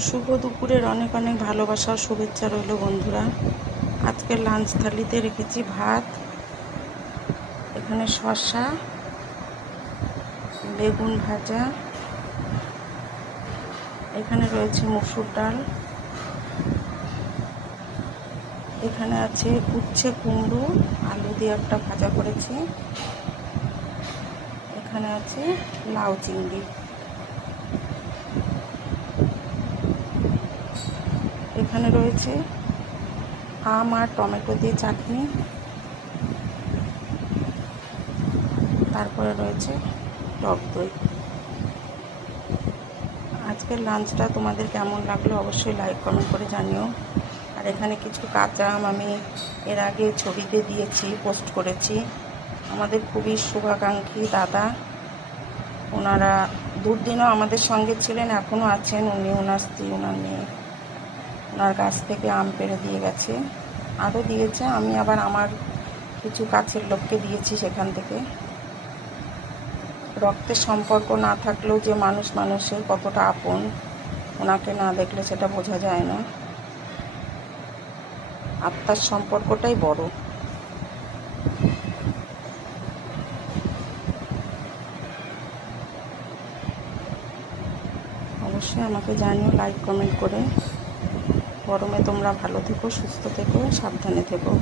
শুভ দুপুরের অনেক অনেক ভালোবাসা ও শুভেচ্ছা রইল বন্ধুরা। আজকের লাঞ্চ থালিতে রেখেছি ভাত, এখানে শসা, বেগুন ভাজা, এখানে রয়েছে মসুর ডাল, এখানে আছে উচ্ছে কুমড়ো আলু দিয়ে একটা ভাজা করেছি, এখানে আছে লাউ চিংড়ি, এখানে রয়েছে আম আর টমেটো দিয়ে চাটনি, তারপরে রয়েছে টক দই। আজকের লাঞ্চটা তোমাদের কেমন লাগলো অবশ্যই লাইক কমেন্ট করে জানিও। আর এখানে কিছু কাঁচা আম আমি এর আগে ছবিতে দিয়েছি, পোস্ট করেছি। আমাদের খুবই শুভাকাঙ্ক্ষী দাদা, ওনারা দুর্দিনও আমাদের সঙ্গে ছিলেন, এখনও আছেন। উনি ওনার স্ত্রী ওনার মেয়ে ওনার কাছ থেকে আম পেড়ে দিয়ে গেছে, আরও দিয়েছে। আমি আবার আমার কিছু কাছের লোককে দিয়েছি সেখান থেকে। রক্তের সম্পর্ক না থাকলেও যে মানুষ মানুষের কতটা আপন, ওনাকে না দেখলে সেটা বোঝা যায় না। আত্মার সম্পর্কটাই বড়। অবশ্যই আমাকে জানিও লাইক কমেন্ট করে। গরমে তোমরা ভালো থেকো, সুস্থ থেকো, সাবধানে থেকো।